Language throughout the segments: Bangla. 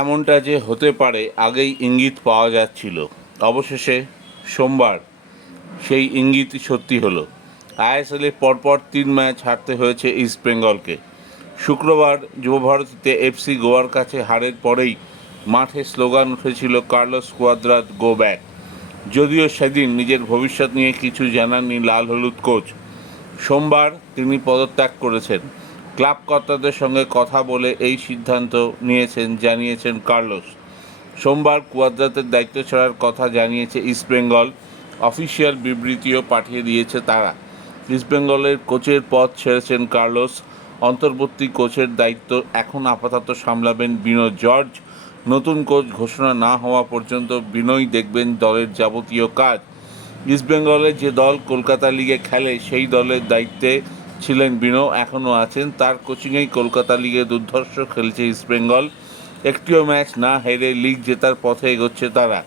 এমনটা যে হতে পারে আগেই ইঙ্গিত পাওয়া যাচ্ছিল। অবশেষে সোমবার সেই ইঙ্গিত সত্যি হলো। আইএসএলে পরপর তিন ম্যাচ হারতে হয়েছে ইস্ট বেঙ্গলকে। শুক্রবার যুবভারতীতে এফসি গোয়ার কাছে হারের পরেই মাঠে স্লোগান উঠেছিল কার্লোস কোয়াদ্রাত, গো ব্যাক যদিও সেদিন নিজের ভবিষ্যৎ নিয়ে কিছু জানাননি লাল হলুদ কোচ। সোমবার তিনি পদত্যাগ করেছেন। ক্লাব কর্তাদের সঙ্গে কথা বলে এই সিদ্ধান্ত নিয়েছেন, জানিয়েছেন কার্লোস। সোমবার কুয়াদ্রাতের দায়িত্ব ছাড়ার কথা জানিয়েছে ইস্টবেঙ্গল অফিসিয়াল বিবৃতিও পাঠিয়ে দিয়েছে তারা। ইস্টবেঙ্গলের কোচের পদ ছেড়েছেন কার্লোস। অন্তর্বর্তী কোচের দায়িত্ব এখন আপাতত সামলাবেন বিনোদ জর্জ। নতুন কোচ ঘোষণা না হওয়া পর্যন্ত বিনয় দেখবেন দলের যাবতীয় কাজ। ইস্টবেঙ্গলের যে দল কলকাতা লিগে খেলে, সেই দলের দায়িত্বে ছিলেন বিনো এখনও আছেন। তার কোচিংয়েই কলকাতা লিগে দুর্ধর্ষ খেলছে ইস্টবেঙ্গল একটিও ম্যাচ না হেরে লিগ জেতার পথে এগোচ্ছে তারা।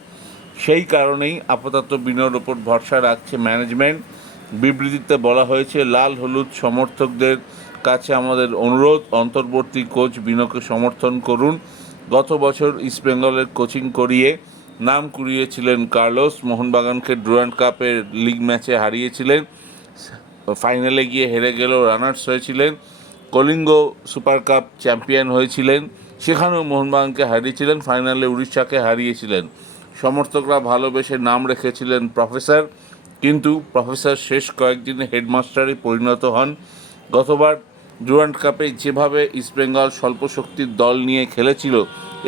সেই কারণেই আপাতত বিনোর ওপর ভরসা রাখছে ম্যানেজমেন্ট। বিবৃতিতে বলা হয়েছে, লাল হলুদ সমর্থকদের কাছে আমাদের অনুরোধ, অন্তর্বর্তী কোচ বিনোকে সমর্থন করুন। গত বছর ইস্টবেঙ্গলের কোচিং করিয়ে নাম কুড়িয়েছিলেন কার্লোস। মোহনবাগানকে ডুরান্ড কাপের লিগ ম্যাচে হারিয়েছিলেন। ফাইনালে গিয়ে হেরে গেলেও রানার্স হয়েছিলেন, কলিঙ্গ সুপার কাপ চ্যাম্পিয়ন হয়েছিলেন, সেখানেও মোহনবাগানকে হারিয়েছিলেন ফাইনালে উড়িষ্যাকে হারিয়েছিলেন। সমর্থকরা ভালোবেসে নাম রেখেছিলেন প্রফেসর কিন্তু প্রফেসর শেষ কয়েকদিনে হেডমাস্টারে পরিণত হন। গতবার ডুরান্ড কাপে যেভাবে ইস্টবেঙ্গল স্বল্প শক্তির দল নিয়ে খেলেছিল,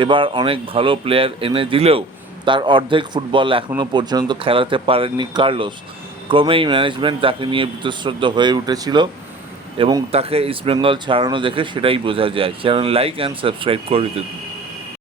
এবার অনেক ভালো প্লেয়ার এনে দিলেও তার অর্ধেক ফুটবল এখনও পর্যন্ত খেলাতে পারেননি কার্লোস ক্রমেই ম্যানেজমেন্ট তাকে নিয়ে বীতশ্রদ্ধ হয়ে উঠেছিল এবং তাকে ইস্টবেঙ্গল ছাড়ানো দেখে সেটাই বোঝা যায়। চ্যানেল লাইক অ্যান্ড সাবস্ক্রাইব করে দিন।